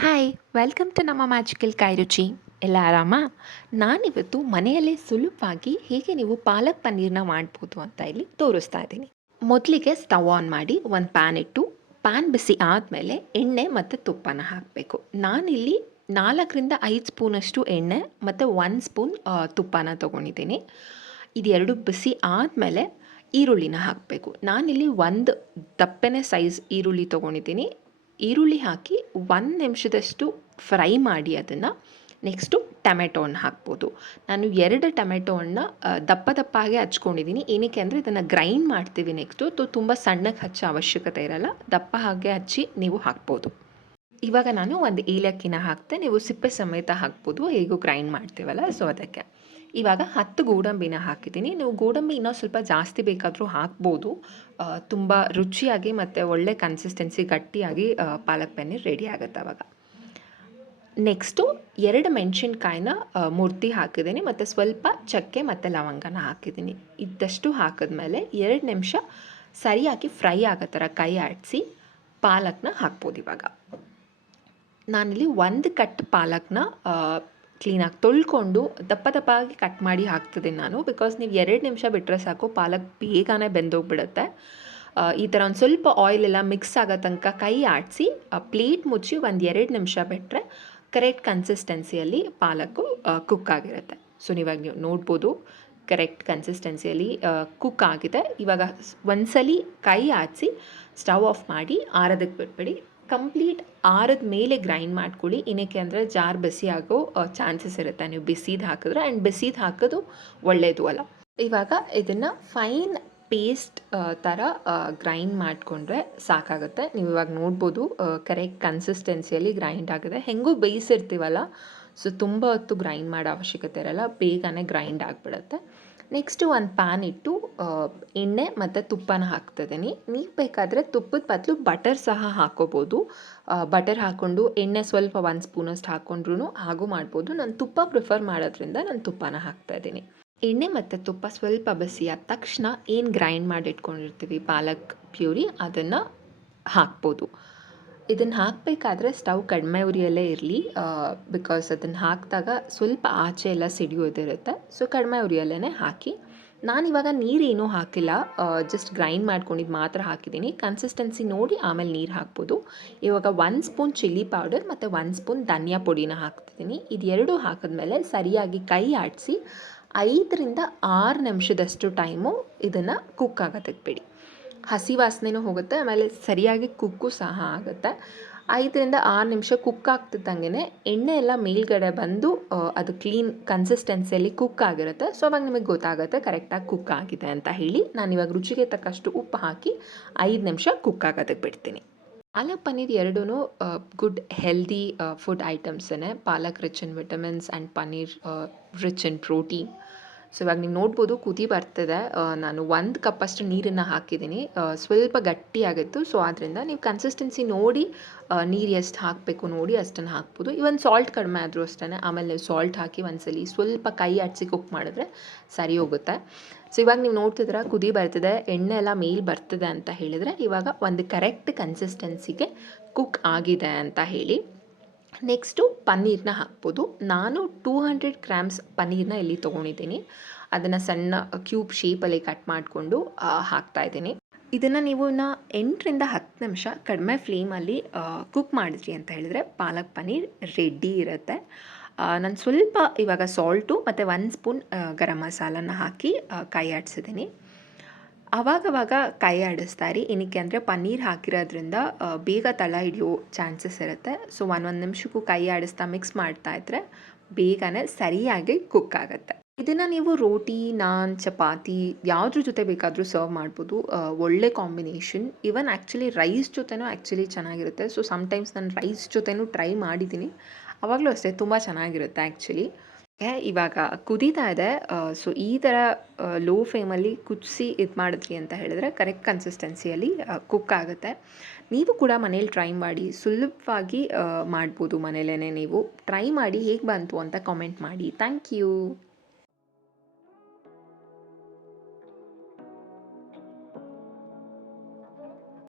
Hi welcome to ನಮ್ಮ magical ಕೈರುಚಿ. ಎಲ್ಲ ಆರಾಮ? ನಾನಿವತ್ತು ಮನೆಯಲ್ಲೇ ಸುಲಭವಾಗಿ ಹೇಗೆ ನೀವು ಪಾಲಕ್ ಪನ್ನೀರ್ನ ಮಾಡ್ಬೋದು ಅಂತ ಇಲ್ಲಿ ತೋರಿಸ್ತಾ ಇದ್ದೀನಿ. ಮೊದಲಿಗೆ ಸ್ಟವ್ ಆನ್ ಮಾಡಿ ಒಂದು ಪ್ಯಾನ್ ಇಟ್ಟು ಪ್ಯಾನ್ ಬಿಸಿ ಆದಮೇಲೆ ಎಣ್ಣೆ ಮತ್ತು ತುಪ್ಪನ ಹಾಕಬೇಕು. ನಾನಿಲ್ಲಿ 4 ರಿಂದ 5 ಸ್ಪೂನಷ್ಟು ಎಣ್ಣೆ ಮತ್ತು 1 ಸ್ಪೂನ್ ತುಪ್ಪನ ತೊಗೊಂಡಿದ್ದೀನಿ. ಇದೆರಡು ಬಿಸಿ ಆದಮೇಲೆ ಈರುಳ್ಳಿನ ಹಾಕಬೇಕು. ನಾನಿಲ್ಲಿ ಒಂದು ದಪ್ಪನೆ ಸೈಜ್ ಈರುಳ್ಳಿ ತೊಗೊಂಡಿದ್ದೀನಿ. ಈರುಳ್ಳಿ ಹಾಕಿ 1 ನಿಮಿಷದಷ್ಟು ಫ್ರೈ ಮಾಡಿ ಅದನ್ನು. ನೆಕ್ಸ್ಟು ಟೊಮೆಟೋನ ಹಾಕ್ಬೋದು. ನಾನು 2 ಟೊಮೆಟೋವನ್ನು ದಪ್ಪ ದಪ್ಪಾಗೆ ಹಚ್ಕೊಂಡಿದ್ದೀನಿ. ಏನಕ್ಕೆ ಅಂದರೆ ಇದನ್ನು ಗ್ರೈಂಡ್ ಮಾಡ್ತೀವಿ ನೆಕ್ಸ್ಟು. ತುಂಬ ಸಣ್ಣಗೆ ಹಚ್ಚೋ ಅವಶ್ಯಕತೆ ಇರಲ್ಲ, ದಪ್ಪ ಹಾಗೆ ಹಚ್ಚಿ ನೀವು ಹಾಕ್ಬೋದು. ಇವಾಗ ನಾನು ಒಂದು ಏಲಕ್ಕಿನ ಹಾಕ್ತೆ, ನೀವು ಸಿಪ್ಪೆ ಸಮೇತ ಹಾಕ್ಬೋದು, ಹೇಗೂ ಗ್ರೈಂಡ್ ಮಾಡ್ತೀವಲ್ಲ ಸೊ ಅದಕ್ಕೆ. ಇವಾಗ 10 ಗೋಡಂಬಿನ ಹಾಕಿದ್ದೀನಿ. ನೀವು ಗೋಡಂಬಿ ಇನ್ನೂ ಸ್ವಲ್ಪ ಜಾಸ್ತಿ ಬೇಕಾದರೂ ಹಾಕ್ಬೋದು. ತುಂಬ ರುಚಿಯಾಗಿ ಮತ್ತು ಒಳ್ಳೆ ಕನ್ಸಿಸ್ಟೆನ್ಸಿ ಗಟ್ಟಿಯಾಗಿ ಪಾಲಕ್ ಪನ್ನೀರ್ ರೆಡಿ ಆಗುತ್ತೆ ಅವಾಗ. ನೆಕ್ಸ್ಟು 2 ಮೆಣಸಿನ್ಕಾಯಿನ ಮುರ್ದಿ ಹಾಕಿದ್ದೀನಿ ಮತ್ತು ಸ್ವಲ್ಪ ಚಕ್ಕೆ ಮತ್ತು ಲವಂಗನ ಹಾಕಿದ್ದೀನಿ. ಇದ್ದಷ್ಟು ಹಾಕಿದ್ಮೇಲೆ 2 ನಿಮಿಷ ಸರಿಯಾಗಿ ಫ್ರೈ ಆಗೋ ಥರ ಕೈ ಆಡಿಸಿ ಪಾಲಕ್ನ ಹಾಕ್ಬೋದು. ಇವಾಗ ನಾನಿಲ್ಲಿ 1 ಕಟ್ ಪಾಲಕ್ನ ಕ್ಲೀನಾಗಿ ತೊಳ್ಕೊಂಡು ದಪ್ಪ ದಪ್ಪಾಗಿ ಕಟ್ ಮಾಡಿ ಹಾಕ್ತಿದ್ದೀನಿ ನಾನು. ಬಿಕಾಸ್ ನೀವು 2 ನಿಮಿಷ ಬಿಟ್ಟರೆ ಸಾಕು, ಪಾಲಕ್ ಬೇಗನೆ ಬೆಂದೋಗ್ಬಿಡುತ್ತೆ. ಈ ಥರ ಒಂದು ಸ್ವಲ್ಪ ಆಯಿಲೆಲ್ಲ ಮಿಕ್ಸ್ ಆಗೋ ತನಕ ಕೈ ಆಡಿಸಿ ಪ್ಲೇಟ್ ಮುಚ್ಚಿ 1-2 ನಿಮಿಷ ಬಿಟ್ಟರೆ ಕರೆಕ್ಟ್ ಕನ್ಸಿಸ್ಟೆನ್ಸಿಯಲ್ಲಿ ಪಾಲಕ್ಕು ಕುಕ್ ಆಗಿರುತ್ತೆ. ಸೊ ನೀವಾಗ ನೀವು ನೋಡ್ಬೋದು ಕರೆಕ್ಟ್ ಕನ್ಸಿಸ್ಟೆನ್ಸಿಯಲ್ಲಿ ಕುಕ್ ಆಗಿದೆ. ಇವಾಗ ಒಂದ್ಸಲಿ ಕೈ ಆಡಿಸಿ ಸ್ಟವ್ ಆಫ್ ಮಾಡಿ ಆರೋದಕ್ಕೆ ಬಿಟ್ಬಿಡಿ. ಕಂಪ್ಲೀಟ್ ಆರದ ಮೇಲೆ ಗ್ರೈಂಡ್ ಮಾಡ್ಕೊಳ್ಳಿ. ಏನಕ್ಕೆ ಅಂದರೆ ಜಾರ್ ಬಿಸಿ ಆಗೋ ಚಾನ್ಸಸ್ ಇರುತ್ತೆ ನೀವು ಬಿಸಿದು ಹಾಕಿದ್ರೆ, ಆ್ಯಂಡ್ ಬಿಸಿದು ಹಾಕೋದು ಒಳ್ಳೆಯದು ಅಲ್ಲ. ಇವಾಗ ಇದನ್ನು ಫೈನ್ ಪೇಸ್ಟ್ ಥರ ಗ್ರೈಂಡ್ ಮಾಡಿಕೊಂಡ್ರೆ ಸಾಕಾಗುತ್ತೆ. ನೀವು ಇವಾಗ ನೋಡ್ಬೋದು ಕರೆಕ್ಟ್ ಕನ್ಸಿಸ್ಟೆನ್ಸಿಯಲ್ಲಿ ಗ್ರೈಂಡ್ ಆಗಿದೆ. ಹೆಂಗೂ ಬೇಯಿಸಿರ್ತೀವಲ್ಲ, ಸೊ ತುಂಬ ಹೊತ್ತು ಗ್ರೈಂಡ್ ಮಾಡೋ ಅವಶ್ಯಕತೆ ಇರಲ್ಲ, ಬೇಗನೆ ಗ್ರೈಂಡ್ ಆಗಿಬಿಡುತ್ತೆ. ನೆಕ್ಸ್ಟು ಒಂದು ಪ್ಯಾನ್ ಇಟ್ಟು ಎಣ್ಣೆ ಮತ್ತು ತುಪ್ಪನ ಹಾಕ್ತಿದ್ದೀನಿ. ನೀವು ಬೇಕಾದರೆ ತುಪ್ಪದ ಬದಲು ಬಟರ್ ಸಹ ಹಾಕ್ಕೋಬೋದು. ಬಟರ್ ಹಾಕ್ಕೊಂಡು ಎಣ್ಣೆ ಸ್ವಲ್ಪ 1 ಸ್ಪೂನಷ್ಟು ಹಾಕ್ಕೊಂಡ್ರೂ ಹಾಗೂ ಮಾಡ್ಬೋದು. ನಾನು ತುಪ್ಪ ಪ್ರಿಫರ್ ಮಾಡೋದ್ರಿಂದ ನಾನು ತುಪ್ಪನ ಹಾಕ್ತಾಯಿದ್ದೀನಿ. ಎಣ್ಣೆ ಮತ್ತು ತುಪ್ಪ ಸ್ವಲ್ಪ ಬಿಸಿ ಆದ ತಕ್ಷಣ ಏನು ಗ್ರೈಂಡ್ ಮಾಡಿ ಇಟ್ಕೊಂಡಿರ್ತೀವಿ ಪಾಲಕ್ ಪ್ಯೂರಿ, ಅದನ್ನು ಹಾಕ್ಬೋದು. ಇದನ್ನು ಹಾಕಬೇಕಾದ್ರೆ ಸ್ಟವ್ ಕಡಿಮೆ ಉರಿಯಲ್ಲೇ ಇರಲಿ, ಬಿಕಾಸ್ ಅದನ್ನು ಹಾಕಿದಾಗ ಸ್ವಲ್ಪ ಆಚೆ ಎಲ್ಲ ಸಿಡಿಯೋದಿರುತ್ತೆ. ಸೊ ಕಡಿಮೆ ಉರಿಯಲ್ಲೇ ಹಾಕಿ. ನಾನಿವಾಗ ನೀರೇನೂ ಹಾಕಿಲ್ಲ, ಜಸ್ಟ್ ಗ್ರೈಂಡ್ ಮಾಡ್ಕೊಂಡಿದ್ದು ಮಾತ್ರ ಹಾಕಿದ್ದೀನಿ. ಕನ್ಸಿಸ್ಟೆನ್ಸಿ ನೋಡಿ ಆಮೇಲೆ ನೀರು ಹಾಕ್ಬೋದು. ಇವಾಗ 1 ಸ್ಪೂನ್ ಚಿಲ್ಲಿ ಪೌಡರ್ ಮತ್ತು 1 ಸ್ಪೂನ್ ಧನಿಯಾ ಪುಡಿನ ಹಾಕ್ತಿದ್ದೀನಿ. ಇದೆರಡು ಹಾಕಿದ್ಮೇಲೆ ಸರಿಯಾಗಿ ಕೈ ಆಡಿಸಿ 5-6 ನಿಮಿಷದಷ್ಟು ಟೈಮು ಇದನ್ನು ಕುಕ್ ಆಗೋದಕ್ಕೆ ಬಿಡಿ. ಹಸಿ ವಾಸನೆನೂ ಹೋಗುತ್ತೆ, ಆಮೇಲೆ ಸರಿಯಾಗಿ ಕುಕ್ಕು ಸಹ ಆಗುತ್ತೆ. 5-6 ನಿಮಿಷ ಕುಕ್ ಆಗ್ತಿದ್ದಂಗೆ ಎಣ್ಣೆ ಎಲ್ಲ ಮೇಲ್ಗಡೆ ಬಂದು ಅದು ಕ್ಲೀನ್ ಕನ್ಸಿಸ್ಟೆನ್ಸಿಯಲ್ಲಿ ಕುಕ್ ಆಗಿರುತ್ತೆ. ಸೊ ಅವಾಗ ನಿಮಗೆ ಗೊತ್ತಾಗುತ್ತೆ ಕರೆಕ್ಟಾಗಿ ಕುಕ್ ಆಗಿದೆ ಅಂತ ಹೇಳಿ. ನಾನಿವಾಗ ರುಚಿಗೆ ತಕ್ಕಷ್ಟು ಉಪ್ಪು ಹಾಕಿ 5 ನಿಮಿಷ ಕುಕ್ ಆಗೋದಕ್ಕೆ ಬಿಡ್ತೀನಿ. ಪಾಲಕ್ ಪನ್ನೀರ್ ಎರಡೂ ಗುಡ್ ಹೆಲ್ದಿ ಫುಡ್ ಐಟಮ್ಸೇ. Palak rich in vitamins and paneer rich in protein. So ಇವಾಗ ನೀವು ನೋಡ್ಬೋದು ಕುದಿ ಬರ್ತಿದೆ. ನಾನು 1 ಕಪ್ಪಷ್ಟು ನೀರನ್ನು ಹಾಕಿದ್ದೀನಿ. ಸ್ವಲ್ಪ ಗಟ್ಟಿಯಾಗಿತ್ತು, ಸೊ ಆದ್ದರಿಂದ ನೀವು ಕನ್ಸಿಸ್ಟೆನ್ಸಿ ನೋಡಿ ನೀರು ಎಷ್ಟು ಹಾಕಬೇಕು ನೋಡಿ ಅಷ್ಟನ್ನು ಹಾಕ್ಬೋದು. ಇವನ್ ಸಾಲ್ಟ್ ಕಡಿಮೆ ಆದರೂ ಅಷ್ಟೇ, ಆಮೇಲೆ ನೀವು ಸಾಲ್ಟ್ ಹಾಕಿ ಒಂದ್ಸಲಿ ಸ್ವಲ್ಪ ಕೈ ಆಡಿಸಿ ಕುಕ್ ಮಾಡಿದ್ರೆ ಸರಿ ಹೋಗುತ್ತೆ. ಸೊ ಇವಾಗ ನೀವು ನೋಡ್ತಿದ್ರೆ ಕುದಿ ಬರ್ತಿದೆ, ಎಣ್ಣೆ ಎಲ್ಲ ಮೇಲ್ ಬರ್ತಿದೆ ಅಂತ ಹೇಳಿದರೆ ಇವಾಗ ಒಂದು ಕರೆಕ್ಟ್ ಕನ್ಸಿಸ್ಟೆನ್ಸಿಗೆ ಕುಕ್ ಆಗಿದೆ ಅಂತ ಹೇಳಿ. ನೆಕ್ಸ್ಟು ಪನ್ನೀರನ್ನ ಹಾಕ್ಬೋದು. ನಾನು 200 ಗ್ರಾಮ್ಸ್ ಪನ್ನೀರನ್ನ ಇಲ್ಲಿ ತೊಗೊಂಡಿದ್ದೀನಿ. ಅದನ್ನು ಸಣ್ಣ ಕ್ಯೂಬ್ ಶೇಪಲ್ಲಿ ಕಟ್ ಮಾಡಿಕೊಂಡು ಹಾಕ್ತಾಯಿದ್ದೀನಿ. ಇದನ್ನು ನೀವು 8-10 ನಿಮಿಷ ಕಡಿಮೆ ಫ್ಲೇಮಲ್ಲಿ ಕುಕ್ ಮಾಡಿದ್ರಿ ಅಂತ ಹೇಳಿದರೆ ಪಾಲಕ್ ಪನ್ನೀರ್ ರೆಡಿ ಇರುತ್ತೆ. ನಾನು ಸ್ವಲ್ಪ ಇವಾಗ ಸಾಲ್ಟು ಮತ್ತು 1 ಸ್ಪೂನ್ ಗರಂ ಮಸಾಲನ ಹಾಕಿ ಕೈ ಆಡಿಸಿದ್ದೀನಿ. ಆವಾಗವಾಗ ಕೈ ಆಡಿಸ್ತಾ ಇರಿ. ಏನಕ್ಕೆ ಅಂದರೆ ಪನ್ನೀರ್ ಹಾಕಿರೋದ್ರಿಂದ ಬೇಗ ತಳ ಹಿಡಿಯೋ ಚಾನ್ಸಸ್ ಇರುತ್ತೆ. ಸೊ 1 ನಿಮಿಷಕ್ಕೂ ಕೈ ಆಡಿಸ್ತಾ ಮಿಕ್ಸ್ ಮಾಡ್ತಾಯಿದ್ರೆ ಬೇಗನೆ ಸರಿಯಾಗಿ ಕುಕ್ ಆಗುತ್ತೆ. ಇದನ್ನು ನೀವು ರೋಟಿ, ನಾನ್, ಚಪಾತಿ ಯಾವುದ್ರ ಜೊತೆ ಬೇಕಾದರೂ ಸರ್ವ್ ಮಾಡ್ಬೋದು. ಒಳ್ಳೆ ಕಾಂಬಿನೇಷನ್. ಇವನ್ ಆ್ಯಕ್ಚುಲಿ ರೈಸ್ ಜೊತೆನೂ ಆ್ಯಕ್ಚುಲಿ ಚೆನ್ನಾಗಿರುತ್ತೆ. ಸೊ ಸಮ್ಟೈಮ್ಸ್ ನಾನು ರೈಸ್ ಜೊತೆನೂ ಟ್ರೈ ಮಾಡಿದ್ದೀನಿ, ಆವಾಗಲೂ ಅಷ್ಟೇ ತುಂಬ ಚೆನ್ನಾಗಿರುತ್ತೆ ಆ್ಯಕ್ಚುಲಿ. ಇವಾಗ ಕುದೀತಾ ಇದೆ. ಸೊ ಈ ಥರ ಲೋ ಫ್ಲೇಮಲ್ಲಿ ಕುದಿಸಿ ಇದು ಮಾಡಿದ್ರಿ ಅಂತ ಹೇಳಿದ್ರೆ ಕರೆಕ್ಟ್ ಕನ್ಸಿಸ್ಟೆನ್ಸಿಯಲ್ಲಿ ಕುಕ್ ಆಗುತ್ತೆ. ನೀವು ಕೂಡ ಮನೇಲಿ ಟ್ರೈ ಮಾಡಿ, ಸುಲಭವಾಗಿ ಮಾಡ್ಬೋದು ಮನೇಲೇ. ನೀವು ಟ್ರೈ ಮಾಡಿ ಹೇಗೆ ಬಂತು ಅಂತ ಕಾಮೆಂಟ್ ಮಾಡಿ. Thank you.